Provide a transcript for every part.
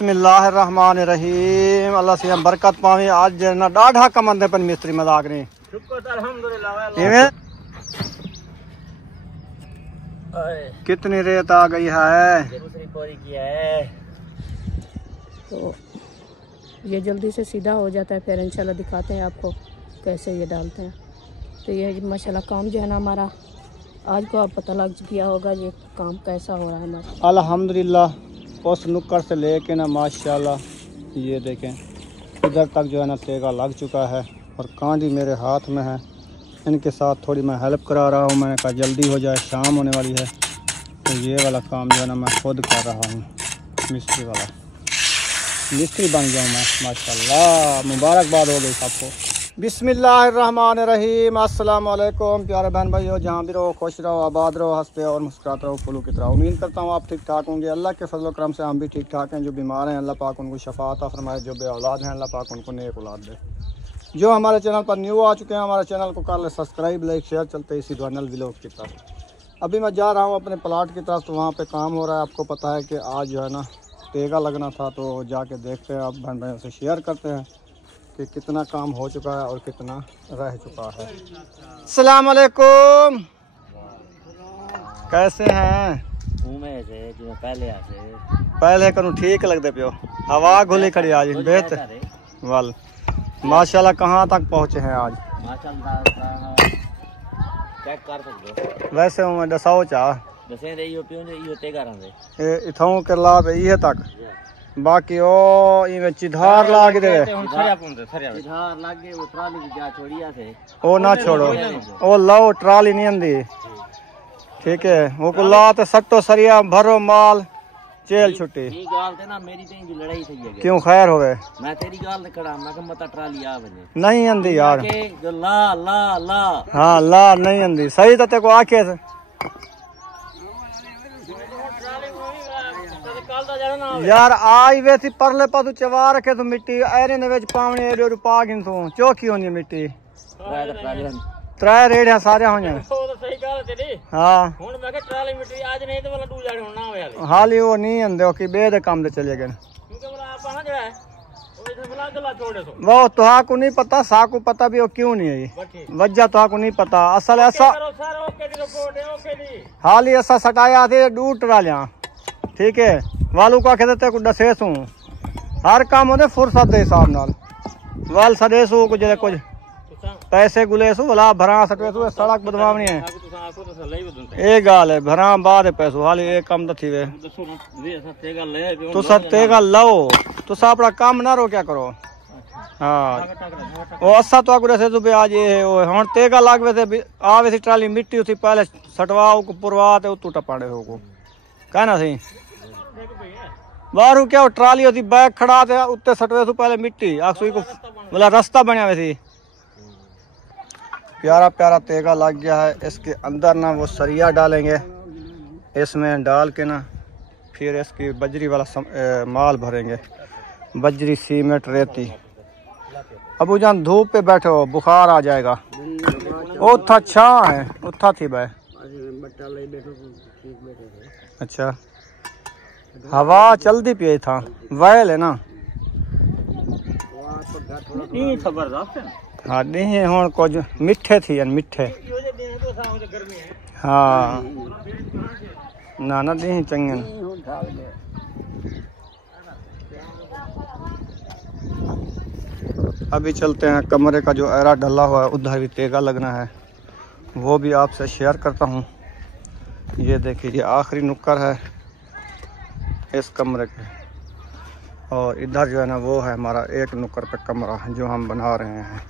बिस्मिल्लाहिर्रहमानिर्रहीम। अल्लाह से हम बरकत पावे। आज ना डाढ़ा कमंदे पर मिस्त्री मजाक नहीं। कितनी रेत आ गई है। तो ये जल्दी से सीधा हो जाता है, फिर इंशाल्लाह दिखाते हैं आपको कैसे ये डालते हैं। तो ये माशाल्लाह काम जो है ना हमारा आज को आप पता लग गया होगा ये काम कैसा हो रहा है हमारा। अल्हम्दुलिल्लाह उस नुक्कर से लेके ना माशाल्लाह ये देखें इधर तक जो है ना तेगा लग चुका है और कांडी मेरे हाथ में है। इनके साथ थोड़ी मैं हेल्प करा रहा हूँ। मैंने कहा जल्दी हो जाए, शाम होने वाली है। तो ये वाला काम जो है ना मैं खुद कर रहा हूँ, मिस्त्री वाला। मिस्त्री बन गया हूँ मैं माशाल्लाह। मुबारकबाद हो गई सबको। बिस्मिल्लाहिर्रहमानिर्रहीम। अस्सलाम वालेकुम प्यारे बहन भाइयों, जहाँ भी रहो खुश रहो, आबाद रहो, हंसते और मुस्कुराते रहो फूलों की तरह। उम्मीद करता हूँ आप ठीक ठाक होंगे। अल्लाह के फजल करम से हम भी ठीक ठाक हैं। जो बीमार हैं अल्लाह पाक उनको शफा अता फरमाए, जो बे औलाद हैं अल्लाह पाक उनको नेक औलाद दे। जो हमारे चैनल पर न्यू आ चुके हैं हमारे चैनल को कर ले सब्सक्राइब, लाइक शेयर। चलते इसी द्वानल व्लॉग की तरफ। अभी मैं जा रहा हूँ अपने प्लाट की तरफ, तो वहाँ पर काम हो रहा है। आपको पता है कि आज जो है ना तेगा लगना था, तो जाके देखते हैं। आप बहन भाइयों से शेयर करते हैं कि कितना काम हो चुका है और कितना रह चुका है। अस्सलाम वालेकुम, कैसे हैं? पहले करूँ ठीक लगते पियो, हवा घुली खड़ी आज बेहतर वाल। माशाल्लाह कहाँ तक पहुँचे हैं आज? चेक कर सकते हो। वैसे मैं दसाओ चाह इथों के ला ये तक बाकी ओ इमे चिधार लाग दे ओ ना छोड़ो ओ लो ट्राली नहीं आंदी। ठीक है वो को ला ते सट्टो सरिया भरो माल जेल छुट्टी। क्यों खैर हो गए? मैं तेरी गाल ते खड़ा मैं मता ट्राली आ बने नहीं आंदी यार। जो ला ला ला हां ला नहीं आंदी सही तो ते को आखे यार आई वैसी परले पासू चवा रखे तू मिट्टी ऐरे ने विच पावनी एडो एडो पा गिन तू चौकी होनी मिट्टी त्रै रेड़ियां सारे हो जाए। सही गल तेरी। हां हुन मैं के ट्राली मिट्टी आज नहीं तो वाला दू जाने होना होया हाली वो नहीं आंदे कि बे दे काम दे चले गए क्योंकि वाला आपा ना जड़ा ओ इधर बला गला छोड़े तो वो तुहा को नहीं पता, सा को पता भी वो क्यों नहीं आई वजह तुहा को नहीं पता। असल ऐसा हाली ऐसा सटाया थे डू ट्रालियां। ठीक है वालू का कहते को दसेसू हर काम होते फुर्सत के हिसाब नाल वाल सदेसू कुछ कुछ पैसे गुलेसू वाला भरा सटेसू सड़क बदमावनी है। एक गाल है भरा बाद पैसो हाली एक काम तो थी वे तुसा तेगा लो तुसा अपना काम ना रो क्या करो। हाँ वो असा तो आगू से भी आज ये हुन तेगा लाग वे आवे सी ट्राली मिट्टी उसी पहले सटवाओ को पुरवा ते उतू टपाड़े हो को कहना सही बारू क्या ट्राली होती बैग खड़ा थे उत्ते सटवे सु पहले मिट्टी आखसुई को बोला रास्ता बनया वैसी। प्यारा प्यारा तेगा लग गया है। इसके अंदर ना वो सरिया डालेंगे, इसमें डाल के ना फिर इसकी बजरी वाला माल भरेंगे, बजरी सीमेंट रेती। अबू जान धूप पे बैठे हो बुखार आ जाएगा। उथा छां है उथा थी बे अच्छा हवा चलती पी था वैल है ना। हाँ नहीं हूँ कुछ मिठे थी मिठे। हाँ ना ना दी चंगे। अभी चलते हैं कमरे का जो एरा ढला हुआ है उधर भी तेगा लगना है, वो भी आपसे शेयर करता हूँ। ये देखिए ये आखिरी नुक्कर है इस कमरे के, और इधर जो है ना वो है हमारा एक नुक्कर पे कमरा जो हम बना रहे हैं।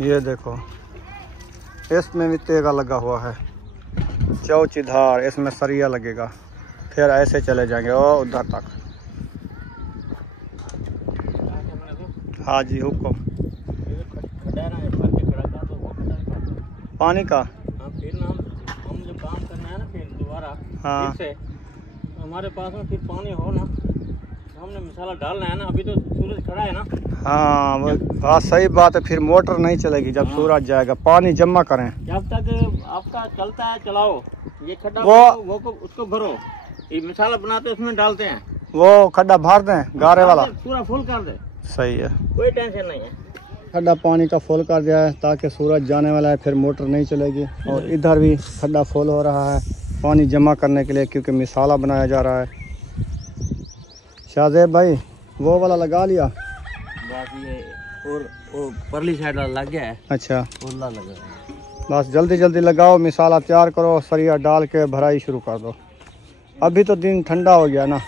ये देखो इसमें भी तेगा लगा हुआ है चौचीधार, इसमें सरिया लगेगा फिर ऐसे चले जाएंगे और उधर तक। हाँ जी हुक्म पानी का। हम जो काम करना है ना फिर दोबारा हाँ से हमारे पास में फिर पानी हो ना हमने मसाला डालना है ना। अभी तो सूरज खड़ा है ना। हाँ वो हाँ सही बात है। फिर मोटर नहीं चलेगी जब सूरज जाएगा। पानी जमा करें जब तक आपका चलता है चलाओ, ये खड्डा वो उसको भरो ये मसाला बनाते उसमें डालते हैं, वो खड्डा भर दें गारे वाला, पूरा फुल कर दे, सही है। कोई टेंशन नहीं है। खड्डा पानी का फुल कर दिया है ताकि सूरज जाने वाला है, फिर मोटर नहीं चलेगी। और इधर भी खड्डा फुल हो रहा है पानी जमा करने के लिए, क्योंकि मिसाला बनाया जा रहा है। शाहजेब भाई वो वाला लगा लिया? बस ये और वो परली साइड वाला लग गया है। अच्छा, उल्ला लगा है। बस जल्दी जल्दी लगाओ, मिसाला तैयार करो, सरिया डाल के भराई शुरू कर दो। अभी तो दिन ठंडा हो गया ना,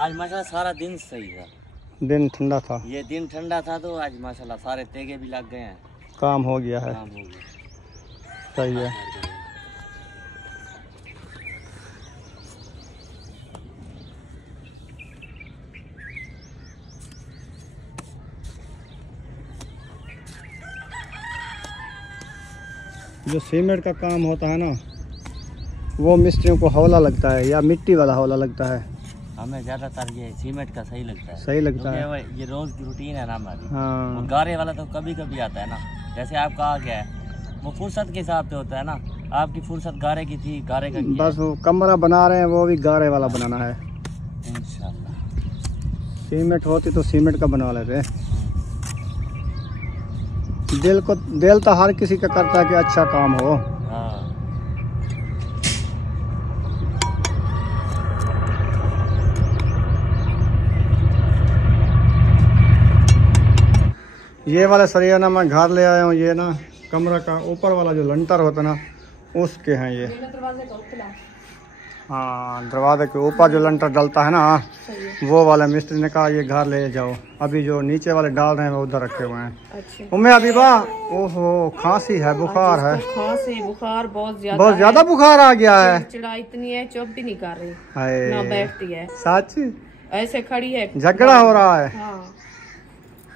आज माशाल्लाह सारा दिन सही था, दिन ठंडा था, ये दिन ठंडा था तो आज माशाल्लाह सारे तेगे भी लग गए हैं, काम हो गया है, काम हो गया। सही है। जो सीमेंट का काम होता है ना, वो मिस्त्रियों को हौला लगता है या मिट्टी वाला हौला लगता है? हमें ज़्यादातर ये सीमेंट का सही लगता है। सही लगता है, ये रोज़ की रूटीन है ना हमारी। हाँ। और गारे वाला तो कभी कभी आता है ना, जैसे आपका आ गया है वो फुर्सत के हिसाब से होता है ना, आपकी फुर्सत गारे की थी, गारे का किया। बस वो कमरा बना रहे हैं, वो भी गारे वाला बनाना है इंशाल्लाह। सीमेंट होती तो सीमेंट का बनवा लेते। दिल तो हर किसी का करता है कि अच्छा काम हो। हाँ। ये वाले सरिया ना मैं घर ले आया हूँ, ये ना कमरा का ऊपर वाला जो लंटर होता है ना उसके हैं ये। हाँ, दरवाजे के ऊपर जो लंटर डलता है ना, वो वाला मिस्त्री ने कहा ये घर ले जाओ। अभी जो नीचे वाले डाल रहे हैं वो उधर रखे हुए हैं। अच्छा। उम्मे अबीबा, ओहो खांसी है, बुखार है, खांसी बुखार बहुत ज्यादा बुखार आ गया है। चिड़ा इतनी है, चुप भी नहीं कर रही, हाय, ना बैठती है, सच ऐसे खड़ी है, झगड़ा हो रहा है। हाँ।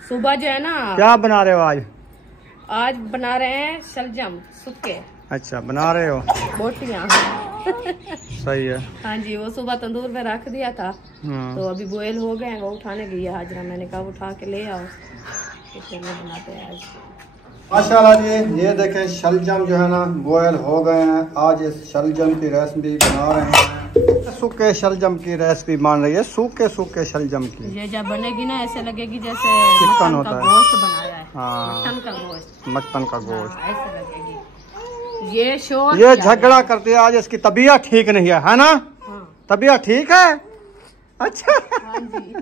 सुबह जो है ना, क्या बना रहे हो आज? आज बना रहे हैं शलजम सूखे। अच्छा, बना रहे हो बोटियाँ। सही है। हाँ जी, वो सुबह तंदूर में रख दिया था, हाँ। तो अभी बॉयल हो गए हैं, वो उठाने गई है हाजरा। मैंने कहा उठा के ले आओ, तो चलिए बनाते हैं आज। माशाल्लाह जी, ये देखें शलजम जो है ना बॉयल हो गए हैं। आज इस शलजम की रेसिपी बना रहे हैं, सूखे शलजम की रेसिपी मान रही है, सूखे सूखे शलजम की। ये जब बनेगी ना ऐसे लगेगी जैसे चिकन मटन होता का है। गोश्त बनाया है। हाँ, मटन का गोश्त, मटन का गोश्त। हाँ, ऐसे लगेगी। ये शोर ये झगड़ा करती है, आज इसकी तबीयत ठीक नहीं है ना? हाँ। तबीयत ठीक है? अच्छा। हाँ जी।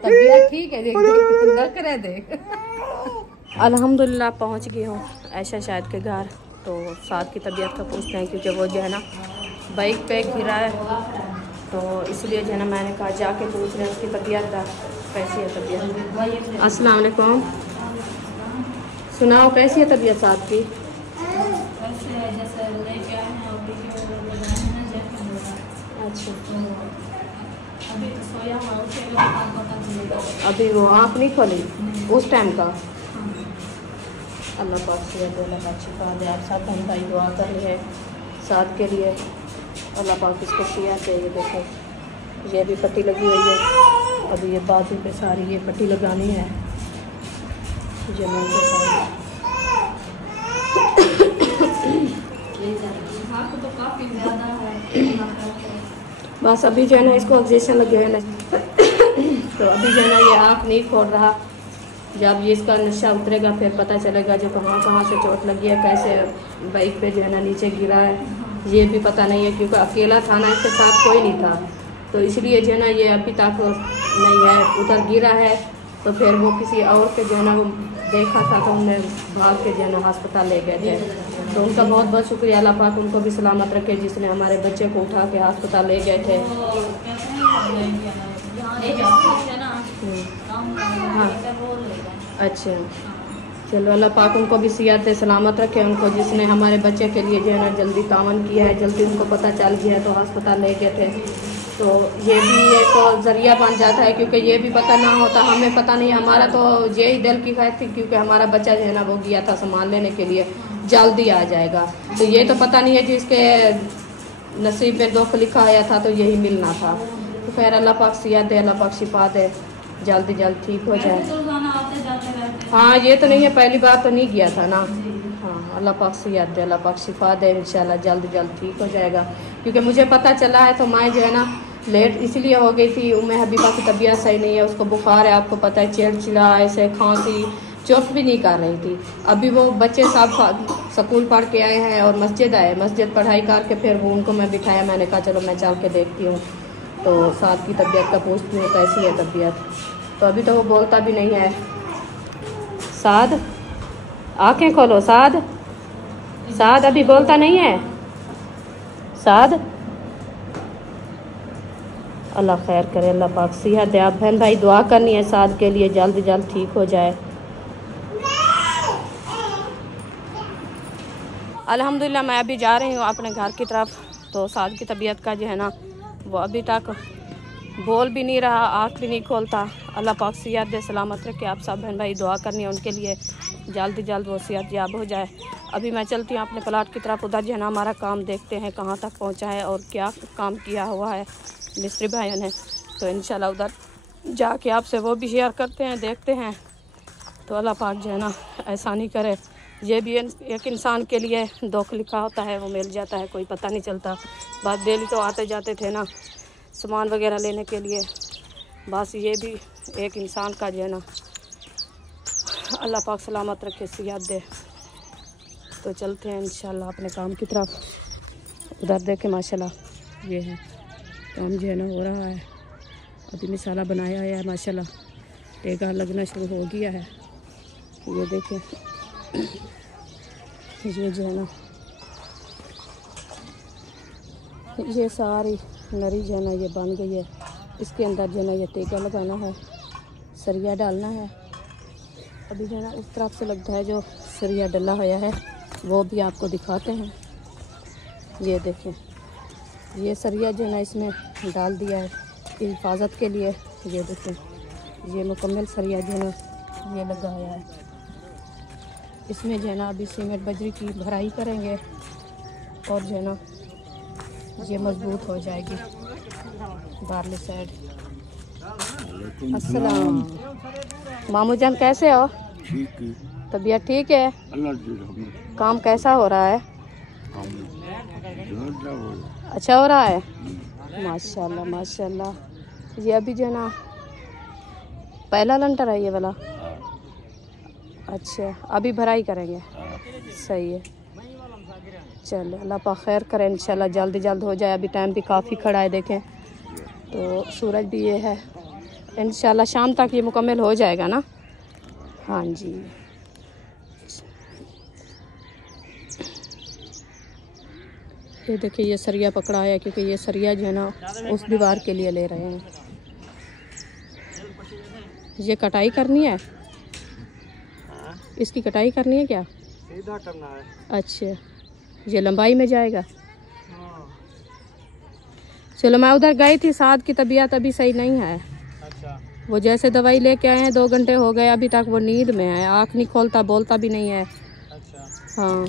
तबीयत ठीक है, देख देख रहे देख। अल्हम्दुलिल्लाह पहुंच गई हूँ ऐशा शायद के घर। तो साथ की तबीयत का पूछते हैं, क्योंकि वो जो है ना बाइक पे गिरा है, तो इसलिए जो है ना मैंने कहा जाके पूछ रहे हैं उसकी तबीयत का, कैसी है तबीयत। अस्सलाम वालेकुम, सुनाओ कैसी है तबीयत साहब की? अच्छा, अभी वो आँख नहीं खोली उस टाइम का? अल्लाह पाक से शिफा दे। आप सब बहन भाई दुआ कर रहे हैं साथ के लिए, अल्लाह पाक इसको शिया से। ये देखो, ये भी पट्टी लगी हुई है, अभी ये बाजू पे सारी ये पट्टी लगानी है जमीन पे सारी। बस अभी जो है ना इसको ऑक्सीजन लगे हुए ना, तो अभी जो है ना ये आँख नहीं खोल रहा। जब ये इसका नशा उतरेगा फिर पता चलेगा जो कहाँ कहाँ से चोट लगी है, कैसे बाइक पे जो है ना नीचे गिरा है, ये भी पता नहीं है, क्योंकि अकेला था ना, इसके साथ कोई नहीं था। तो इसलिए जो है ना ये अभी तक नहीं है, उधर गिरा है। तो फिर वो किसी और के जो है ना वो देखा था, तो उन्हें भाग के जो है ना अस्पताल ले गए थे। तो उनका बहुत बहुत शुक्रिया, अल्लाह पाक उनको भी सलामत रखे, जिसने हमारे बच्चे को उठा के अस्पताल ले गए थे। हाँ, अच्छा, चलो अल्लाह पाक उनको भी सियात दे, सलामत रखे उनको, जिसने हमारे बच्चे के लिए जो है ना जल्दी तावन किया है, जल्दी उनको पता चल गया तो अस्पताल ले गए थे। तो ये भी एक ज़रिया बन जाता है, क्योंकि ये भी पता ना होता, हमें पता नहीं, हमारा तो यही दिल की ख्वाहिश थी, क्योंकि हमारा बच्चा जो है ना वो गया था सामान लेने के लिए, जल्दी आ जाएगा। तो ये तो पता नहीं है जिसके नसीब में दुख लिखा आया था तो यही मिलना था। तो खैर अल्लाह पाक सियात दे, अल्लाह पाक शिफा दे, जल्दी ठीक हो जाए। हाँ, ये तो नहीं है, पहली बार तो नहीं गया था ना। हाँ हाँ, अल्लाह पाक सेहत दे, अल्लाह पाक शिफा दे, इंशाल्लाह जल्द जल्द ठीक हो जाएगा। क्योंकि मुझे पता चला है तो मैं जो है ना लेट इसलिए हो गई थी। उम्मे हबीबा की तबीयत सही नहीं है, उसको बुखार है, आपको पता है, चिड़चिड़ा ऐसे खांसी, चुप भी नहीं कर रही थी। अभी वो बच्चे सब स्कूल पढ़ के आए हैं और मस्जिद आए, मस्जिद पढ़ाई करके फिर वो उनको मैं बिठाया, मैंने कहा चलो मैं चल के देखती हूँ तो साद की तबीयत का पूछती हूँ कैसी है तबीयत। तो अभी तो वो बोलता भी नहीं है। साद आंखें खोलो, साद साद अभी बोलता नहीं है। साद अल्लाह खैर करे, अल्लाह पाक सेहत दे। आप बहन भाई दुआ करनी है साद के लिए, जल्द जल्द ठीक हो जाए। अल्हम्दुलिल्लाह मैं अभी जा रही हूँ अपने घर की तरफ। तो साद की तबीयत का जो है ना वो अभी तक बोल भी नहीं रहा, आँख भी नहीं खोलता। अल्लाह पाक सेहत दे, सलामत रखे। आप सब बहन भाई दुआ करनी है उनके लिए, जल्द जल्द वो सेहत याब हो जाए। अभी मैं चलती हूँ अपने प्लाट की तरफ, उधर जो है ना हमारा काम देखते हैं कहाँ तक पहुँचा है और क्या काम किया हुआ है मिस्त्री भाइयों ने। तो इंशाल्लाह उधर जाके आपसे वो भी शेयर करते हैं, देखते हैं। तो अल्लाह पाक जो है ना आसानी करे। ये भी एक इंसान के लिए दुख लिखा होता है, वो मिल जाता है, कोई पता नहीं चलता। बस डेली तो आते जाते थे ना सामान वगैरह लेने के लिए, बस ये भी एक इंसान का जो है ना अल्लाह पाक सलामत रखे, सेहत दे। तो चलते हैं इंशाल्लाह अपने काम की तरफ। उधर देखे माशाल्लाह ये है काम जो है ना हो रहा है। अभी मिसाला बनाया है माशाल्लाह, टेगा लगना शुरू हो गया है। ये देखें ये जो है ना ये सारी नरी जो है ना ये बन गई है। इसके अंदर जो है ना ये टेगा लगाना है, सरिया डालना है। अभी जो है ना उस तरफ से लगता है जो सरिया डला हुआ है वो भी आपको दिखाते हैं। ये देखें ये सरिया जो है ना इसमें डाल दिया है हिफाजत के लिए। ये देखें ये मुकम्मल सरिया जो है ना ये लगा हुआ है। इसमें जो है ना अभी सीमेंट बजरी की भराई करेंगे और जो है ना ये मजबूत हो जाएगी बारली साइड। अस्सलाम मामू जान, कैसे हो? ठीक है, तबीयत ठीक है? काम कैसा हो रहा है? अच्छा हो रहा है, माशाल्लाह माशाल्लाह। ये अभी जो है ना पहला लंटर है ये वाला? अच्छा अभी भराई करेंगे, सही है। चलो अल्लाह पाक खैर करें, इंशाल्लाह जल्दी जल्द हो जाए। अभी टाइम भी काफ़ी खड़ा है देखें, तो सूरज भी ये है। इंशाल्लाह शाम तक ये मुकम्मल हो जाएगा ना। हाँ जी ये देखिए ये सरिया पकड़ा है, क्योंकि ये सरिया जो है ना उस दीवार के लिए ले रहे हैं। ये कटाई करनी है, इसकी कटाई करनी है क्या? सीधा करना है। अच्छा ये लंबाई में जाएगा। चलो मैं उधर गई थी, साद की तबीयत अभी सही नहीं है। अच्छा वो जैसे दवाई लेके आए हैं 2 घंटे हो गए, अभी तक वो नींद में है, आँख नहीं खोलता, बोलता भी नहीं है। अच्छा हाँ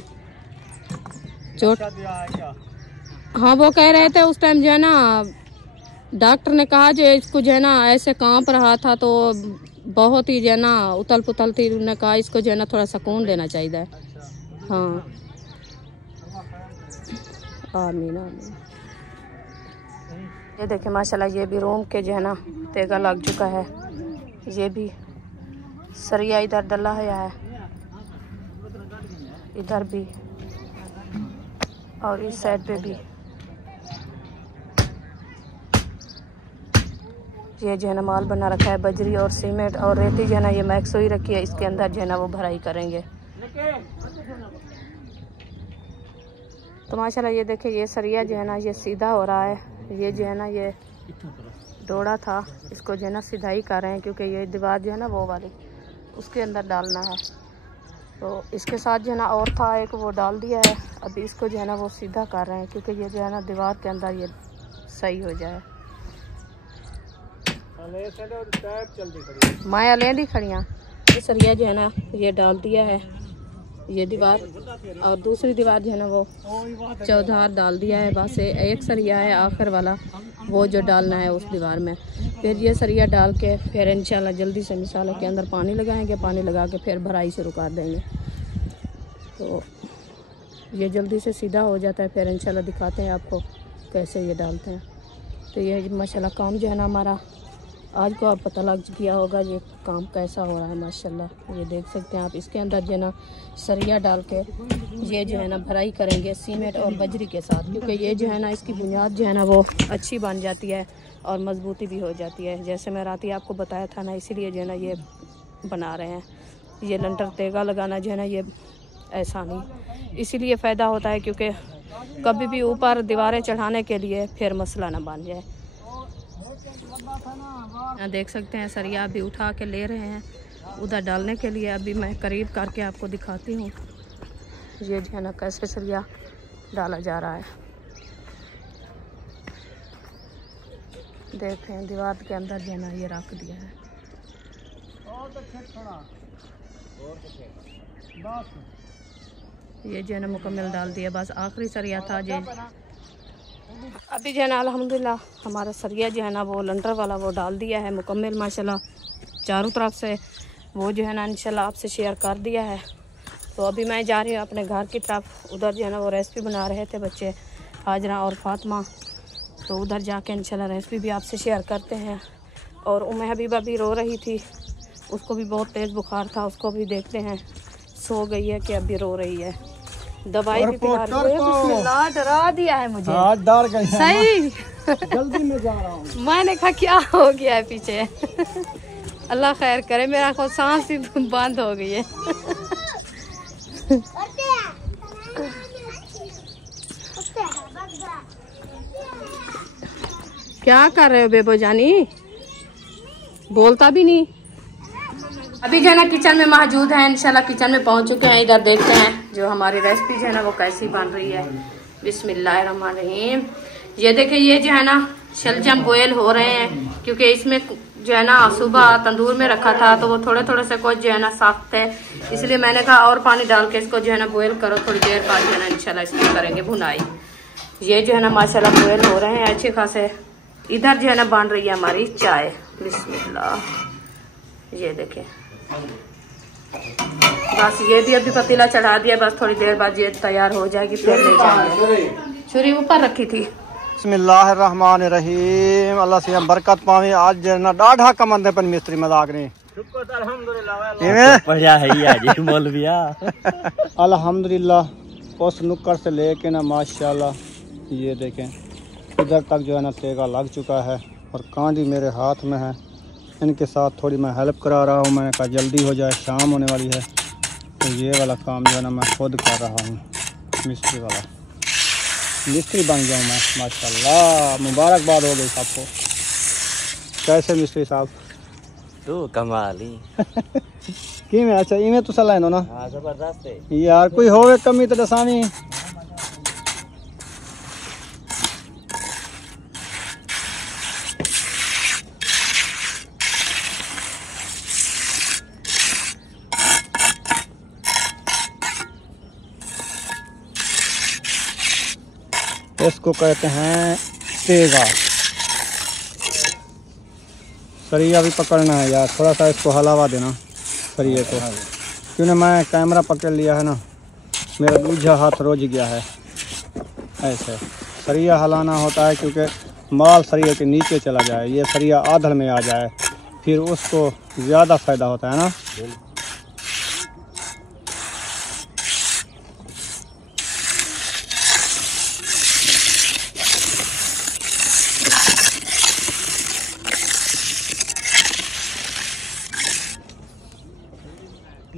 चोट, दिया है क्या? हाँ वो कह रहे थे उस टाइम जो है ना डॉक्टर ने कहा जो इसको जो है ना ऐसे कांप रहा था, तो बहुत ही जो है ना उथल पुथल थी। उन्होंने कहा इसको जो है ना थोड़ा सुकून देना चाहिए। हाँ आमीन आमीन। ये देखें माशाल्लाह ये भी रूम के जो है ना तेगा लग चुका है। ये भी सरिया इधर डला हुआ है, इधर भी और इस साइड पे भी। ये जो है ना माल बना रखा है, बजरी और सीमेंट और रेती जो है ना ये मैक्स ही रखी है। इसके अंदर जो है ना वो भराई करेंगे। तो माशाल्लाह ये देखिए ये सरिया जो है ना ये सीधा हो रहा है। ये जो है ना ये डोड़ा था, इसको जो है ना सिधाई कर रहे हैं, क्योंकि ये दीवार जो है ना वो वाली उसके अंदर डालना है। तो इसके साथ जो है ना और था एक, वो डाल दिया है। अभी इसको जो है ना वो सीधा कर रहे हैं, क्योंकि ये जो है ना दीवार के अंदर ये सही हो जाए। माया लेंदी खड़ियाँ सरिया जो है ना ये डाल दिया है, ये दीवार, और दूसरी दीवार जो है ना वो चौधार डाल दिया है। बस एक सरिया है आखिर वाला, वो जो डालना है उस दीवार में। फिर ये सरिया डाल के फिर इंशाल्लाह जल्दी से मिसाल के अंदर पानी लगाएंगे, पानी लगा के फिर भराई शुरू कर देंगे। तो ये जल्दी से सीधा हो जाता है, फिर इंशाल्लाह दिखाते हैं आपको कैसे ये डालते हैं। तो ये माशाल्लाह काम जो है ना हमारा आज को आप पता लग गया होगा ये काम कैसा हो रहा है माशाल्लाह। ये देख सकते हैं आप, इसके अंदर जो है ना सरिया डाल के ये जो है ना भराई करेंगे सीमेंट और बजरी के साथ, क्योंकि ये जो है ना इसकी बुनियाद जो है ना वो अच्छी बन जाती है और मजबूती भी हो जाती है। जैसे मैं रात ही आपको बताया था ना, इसीलिए जो है ना ये बना रहे हैं। ये लंटर तेगा लगाना जो है ना ये ऐसा नहीं, इसीलिए फ़ायदा होता है क्योंकि कभी भी ऊपर दीवारें चढ़ाने के लिए फिर मसला ना बन जाए। देख सकते हैं सरिया अभी उठा के ले रहे हैं उधर डालने के लिए। अभी मैं करीब करके आपको दिखाती हूँ ये जो है ना कैसे सरिया डाला जा रहा है। देख रहे हैं दीवार के अंदर जो है ना ये रख दिया है। ये जो है ना मुकम्मल डाल दिया, बस आखिरी सरिया था जो अभी जो है ना अल्हम्दुलिल्लाह हमारा सरिया जो है ना वो लंटर वाला वो डाल दिया है मुकम्मल माशाल्लाह चारों तरफ से। वो जो है ना इंशाल्लाह आपसे शेयर कर दिया है। तो अभी मैं जा रही हूँ अपने घर की तरफ। उधर जो है ना वो रेसिपी बना रहे थे बच्चे हाजरा और फातिमा, तो उधर जाके इंशाल्लाह रेसिपी भी आपसे शेयर करते हैं। और उम्मे हबीबा भी रो रही थी, उसको भी बहुत तेज़ बुखार था, उसको भी देखते हैं सो गई है कि अभी रो रही है। दवाई भी पिला रही है। बिस्मिल्लाह, डरा दिया है मुझे। डर गई सही जल्दी में जा रहा हूँ। मैंने कहा क्या हो गया है पीछे। अल्लाह खैर करे, मेरा को सांस ही बंद हो गई है। क्या कर रहे हो बेबो जानी, बोलता भी नहीं। अभी जो है ना किचन में मौजूद है, इंशाल्लाह किचन में पहुंच चुके हैं। इधर देखते हैं जो हमारी रेसिपी जो है ना वो कैसी बन रही है। बिस्मिल्लाहिर्रहमानिर्रहीम। ये देखिए ये जो है ना शलजम बॉयल हो रहे हैं, क्योंकि इसमें जो है ना सुबह तंदूर में रखा था तो वो थोड़े थोड़े से कुछ जो है ना सख्त है, इसलिए मैंने कहा और पानी डाल के इसको जो है ना बॉयल करो। थोड़ी देर बाद जो है ना इंशाल्लाह इसमें करेंगे भुनाई। ये जो है ना माशाल्लाह बॉयल हो रहे हैं अच्छे खासे। इधर जो है ना बन रही है हमारी चाय। बिस्मिल्लाह, ये देखें बस ये भी अभी पतीला चढ़ा दिया, बस थोड़ी देर बाद ये तैयार हो जाएगी फिर ले जाएंगे। छुरी ऊपर रखी थी। बिस्मिल्लाहिर्रहमानिर्रहीम। अल्लाह से हम बरकत पावे। आज जो है ना डाढ़ा कमंदे पर मिस्त्री मजाक नहीं अल्हम्दुलिल्लाह। उस नुक्कर से लेके ना माशाल्लाह ये देखें इधर तक जो है ना तेगा लग चुका है और कांडी मेरे हाथ में है। इनके साथ थोड़ी मैं हेल्प करा रहा हूँ। मैंने कहा जल्दी हो जाए, शाम होने वाली है। तो ये वाला काम जो है ना मैं खुद कर रहा हूँ, मिस्त्री वाला। मिस्त्री बन गया हूँ मैं माशाल्लाह। मुबारकबाद हो गई सबको। कैसे मिस्त्री साहब? तो कमाली कि में अच्छा इमें तो सलाह ना जबरदस्त है यार, कोई होवे कमी तो दसानी। इसको कहते हैं तेगा। सरिया भी पकड़ना है यार, थोड़ा सा इसको हलावा देना सरिये को, क्योंकि मैं कैमरा पकड़ लिया है ना, मेरा दूसरा हाथ रोज गया है। ऐसे सरिया हलाना होता है क्योंकि माल सरिये के नीचे चला जाए, ये सरिया आधल में आ जाए, फिर उसको ज़्यादा फ़ायदा होता है ना।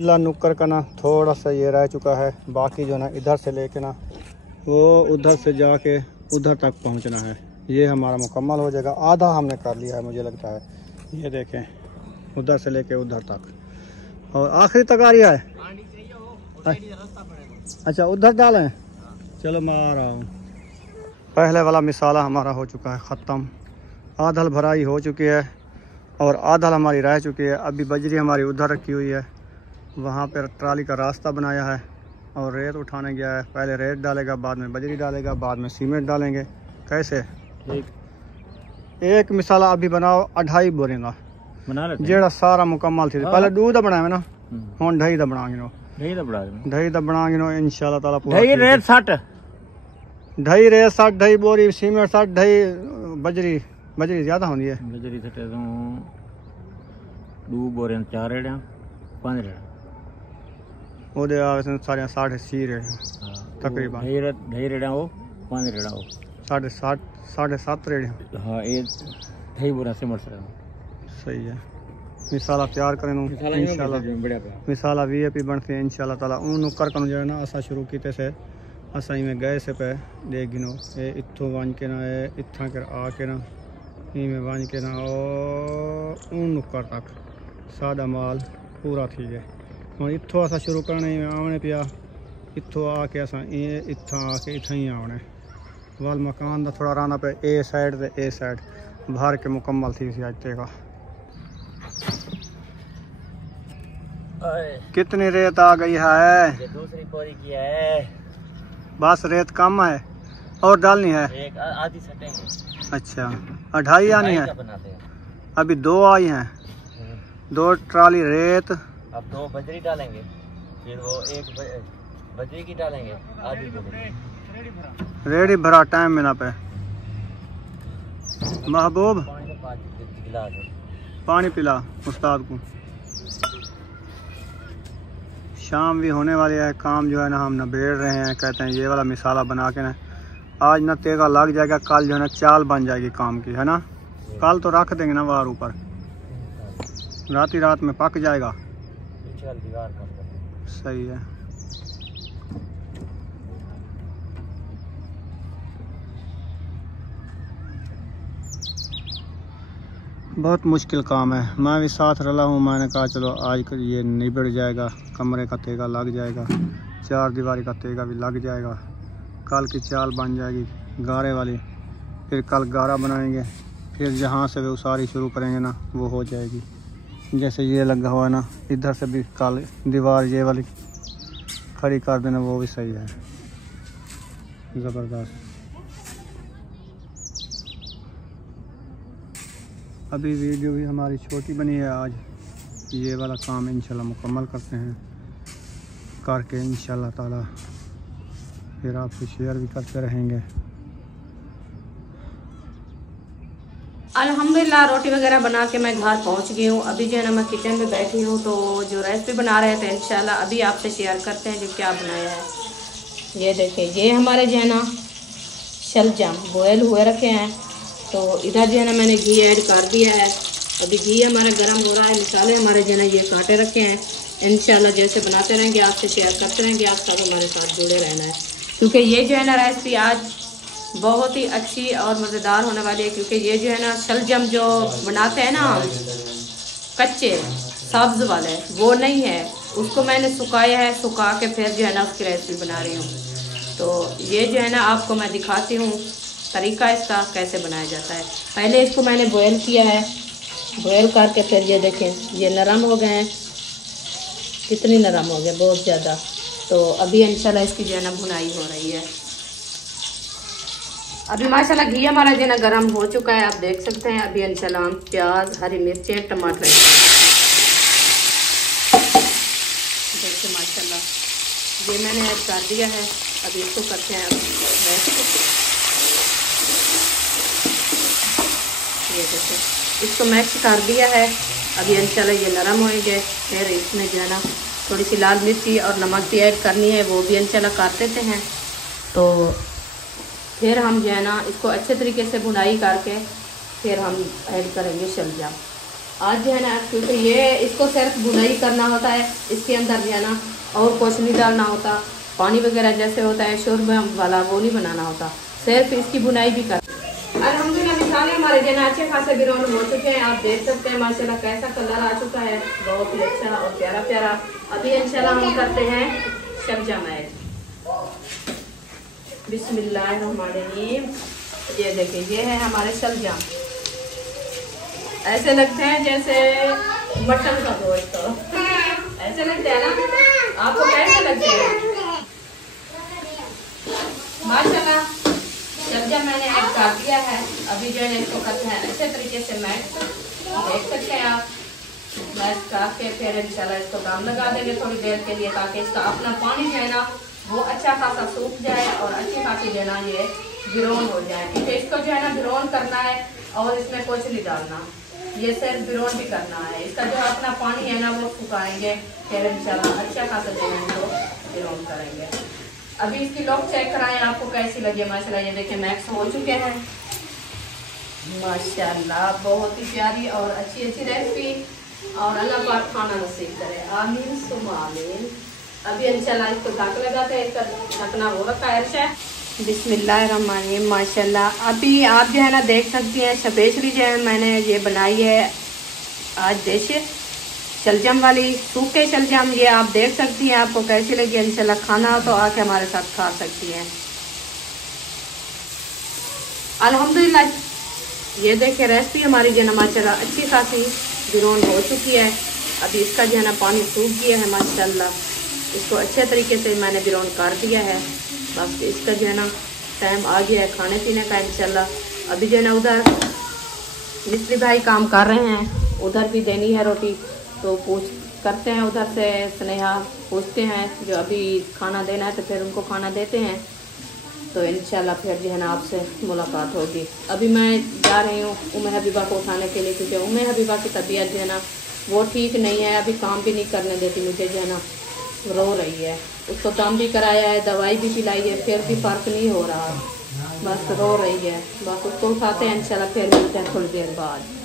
नुक्कर का ना थोड़ा सा ये रह चुका है, बाकी जो ना इधर से लेके ना वो उधर से जाके उधर तक पहुंचना है। ये हमारा मुकम्मल हो जाएगा। आधा हमने कर लिया है मुझे लगता है। ये देखें उधर से लेके उधर तक और आखिरी तक आ रहा है। अच्छा उधर डालें, चलो मैं आ रहा हूँ। पहले वाला मिसाला हमारा हो चुका है ख़त्म। आधल भराई हो चुकी है और आधल हमारी रह चुकी है। अभी बजरी हमारी उधर रखी हुई है, वहाँ पर ट्राली का रास्ता बनाया है और रेत उठाने गया है। पहले रेत डालेगा, बाद में बजरी डालेगा, बाद में सीमेंट डालेंगे। कैसे एक मिसाला अभी बनाओ 2.5 बोरे का जेड़ा सारा मुकम्मल थी। पहले दूध बनाए ना, हम 2.5 बनाएंगे। दही दबड़ा ढाई दबड़ा गिनो इंशाल्लाह ताला पूरा दही रेत 60 ढाई रेत 60 ढाई बोरी सीमेंट 60 ढाई बजरी ज्यादा होंदी है बजरी सटे तो 2 बोरे 4 रेड़ियां 5 रेड़ा ओदे आवे सारे 6.5 रेड़े तकरीबन ढाई रेड़ा वो 5 रेड़ा वो 7.5 रेड़े। हाँ ये ढाई बोरा सीमेंट से सही है मिसाला तैयार करें इंशाल्लाह मिसाला वीआईपी बनते हैं इंशाल्लाह ताला उन नुक्कर कन जो है ना असा शुरू कीते से असा में गए से पे देख गिनो ये इत्थों वन के ना इत्था कर आके ना में वन के ना उन नुक्कर तक सादा माल पूरा थी गए हम इत्थों असा शुरू करने में आवने पिया इत्थों आके असा इत्था आके इत्था ही आवने वाल मकान का थोड़ा रहना पे ए साइड ते ए साइड भर के मुकम्मल थी सी अजते का। कितनी रेत आ गई है? ये दूसरी बोरी की है। बस रेत कम है और डालनी है? एक आधी सटेंगे। अच्छा 2.5 आनी है? बनाते हैं। अभी 2 आई हैं 2 ट्राली रेत। अब 2 बजरी डालेंगे फिर वो 1 बजरी की डालेंगे आधी बजरी रेडी भरा टाइम में ना पे महबूब 5 गिलास पानी पिला उस्ताद को। शाम भी होने वाली है काम जो है ना हम नबेड़ रहे हैं कहते हैं ये वाला मिसाला बना के ना आज ना तेगा लग जाएगा कल जो है ना चाल बन जाएगी काम की है ना। कल तो रख देंगे ना वार ऊपर रात में पक जाएगा। सही है बहुत मुश्किल काम है। मैं भी साथ रला हूँ मैंने कहा चलो आज ये निबड़ जाएगा कमरे का तेगा लग जाएगा 4 दीवारी का तेगा भी लग जाएगा कल की चाल बन जाएगी गारे वाली फिर कल गारा बनाएंगे फिर जहाँ से वे उसारी शुरू करेंगे ना वो हो जाएगी। जैसे ये लगा हुआ है ना इधर से भी कल दीवार ये वाली खड़ी कर देना वो भी सही है ज़बरदस्त। अभी वीडियो भी हमारी छोटी बनी है आज ये वाला काम इंशाल्लाह मुकम्मल करते हैं करके इंशाल्लाह ताला फिर आपसे शेयर भी करते रहेंगे। अल्हम्दुलिल्लाह रोटी वगैरह बना के मैं घर पहुंच गई हूँ। अभी जो है ना मैं किचन में बैठी हूँ तो जो रेसिपी बना रहे थे इंशाल्लाह अभी आपसे शेयर करते हैं जो क्या बनाया है। ये देखिए ये हमारे जो है ना शलजम बॉयल हुए रखे हैं तो इधर जो है ना मैंने घी ऐड कर दिया है। अभी घी हमारा गर्म हो रहा है मसाले हमारे जो है ना ये काटे रखे हैं इंशाल्लाह जैसे बनाते रहेंगे आपसे शेयर करते रहेंगे आप सब हमारे साथ जुड़े रहना है क्योंकि ये जो है ना रेसिपी आज बहुत ही अच्छी और मज़ेदार होने वाली है क्योंकि ये जो है ना शलजम जो बनाते हैं ना कच्चे सब्ज़ वाले वो नहीं है उसको मैंने सुखाया है सुखा के फिर जो है ना उसकी रेसिपी बना रही हूँ। तो ये जो है ना आपको मैं दिखाती हूँ तरीका इसका कैसे बनाया जाता है। पहले इसको मैंने बॉयल किया है बॉयल करके फिर ये देखें ये नरम हो गए हैं कितनी नरम हो गए बहुत ज़्यादा। तो अभी इंशाल्लाह इसकी जो है ना भुनाई हो रही है। अभी माशाल्लाह घी हमारा जो है ना गर्म हो चुका है आप देख सकते हैं। अभी इंशाल्लाह हम प्याज हरी मिर्चें टमाटर देखिए माशाल्लाह ये मैंने ऐड कर दिया है। अभी इसको करते हैं ये देखिए इसको मैक्स कर दिया है। अभी इंशाल्लाह ये नरम होएंगे फिर इसमें जो है ना थोड़ी सी लाल मिर्ची और नमक भी ऐड करनी है वो भी इंशाल्लाह कर देते हैं। तो फिर हम जो है ना इसको अच्छे तरीके से भुनाई करके फिर हम ऐड करेंगे शलजम। आज जो है ना क्योंकि ये इसको सिर्फ भुनाई करना होता है इसके अंदर जो है ना और कुछ नहीं डालना होता पानी वगैरह जैसे होता है शोरबा वाला वो नहीं बनाना होता सिर्फ इसकी भुनाई भी कर। अल्हम्दुलिल्लाह मिसाले हमारे जो है अच्छे खासे ब्राउन हो चुके हैं आप देख सकते हैं माशाल्लाह कैसा कलर आ चुका है बहुत ही अच्छा और प्यारा प्यारा। अभी इंशाल्लाह हम करते हैं शलजम ऐड। बिस्मिल्लाहिर्रहमानिर्रहीम। ये देखिए ये है हमारे शलजम ऐसे लगते हैं जैसे मटन का गोश्त ऐसे लगते हैं ना आपको कैसे लगते हैं माशाल्लाह। शलजम मैंने ऐड कर दिया है। अभी जो है इसको करते हैं अच्छे तरीके से मैश देख सकते हैं आप मैश करके फिर इंशाल्लाह इसको दम लगा देंगे थोड़ी देर के लिए, ताकि इसका अपना पानी जो है ना वो अच्छा खासा सूख जाए और अच्छी खासी जो है ना ये गिरोन हो जाए। क्योंकि इसको जो है ना गिरोन करना है और इसमें कुछ नहीं डालना, ये सिर्फ गिरोन भी करना है। इसका जो अपना पानी है ना वो सुखाएंगे, फिर इंशाल्लाह अच्छा खासा जो है इसको गिरोन करेंगे। अभी इसकी लॉक चेक कराएं आपको कैसी लगी माशाल्लाह। ये देखिए मैक्स हो चुके हैं माशाल्लाह, बहुत ही प्यारी और अच्छी रेसिपी, और अल्लाह पाक खाना नसीब करे, आमीन सुम आमीन। अभी इंशाल्लाह इसको ढक लगाते हैं, इसका ढकना हो रखा है। बिस्मिल्लाहिर्रहमानिर्रहीम माशाल्लाह। अभी आप जो है ना देख सकती हैं स्पेशली जो है मैंने ये बनाई है आज डिश शलजम वाली, सूखे शलजम। ये आप देख सकती हैं, आपको कैसी लगी इंशाल्लाह खाना हो तो आके हमारे साथ खा सकती हैं। अल्हम्दुलिल्लाह ये देखिए रेसिपी हमारी जो है ना माशाल्लाह अच्छी खासी गिरोन हो चुकी है। अभी इसका जो है ना पानी सूख गया है माशाल्लाह, इसको अच्छे तरीके से मैंने गिरोन कर दिया है। बस इसका जो है ना टाइम आ गया है खाने पीने का इंशाल्लाह। अभी जो है ना उधर मिस्त्री भाई काम कर रहे हैं, उधर भी देनी है रोटी, तो करते हैं उधर से स्नेहा पूछते हैं जो अभी खाना देना है तो फिर उनको खाना देते हैं, तो इंशाल्लाह फिर जो है ना आपसे मुलाकात होगी। अभी मैं जा रही हूँ उम्मे हबीबा को उठाने के लिए, क्योंकि उम्मे हबीबा की तबीयत जो है ना वो ठीक नहीं है, अभी काम भी नहीं करने देती मुझे, जो है ना रो रही है। उसको दम भी कराया है, दवाई भी पिलाई है, फिर भी फ़र्क नहीं हो रहा, बस रो रही है। बस उसको उठाते हैं इंशाल्लाह, फिर मिलते हैं थोड़ी देर बाद।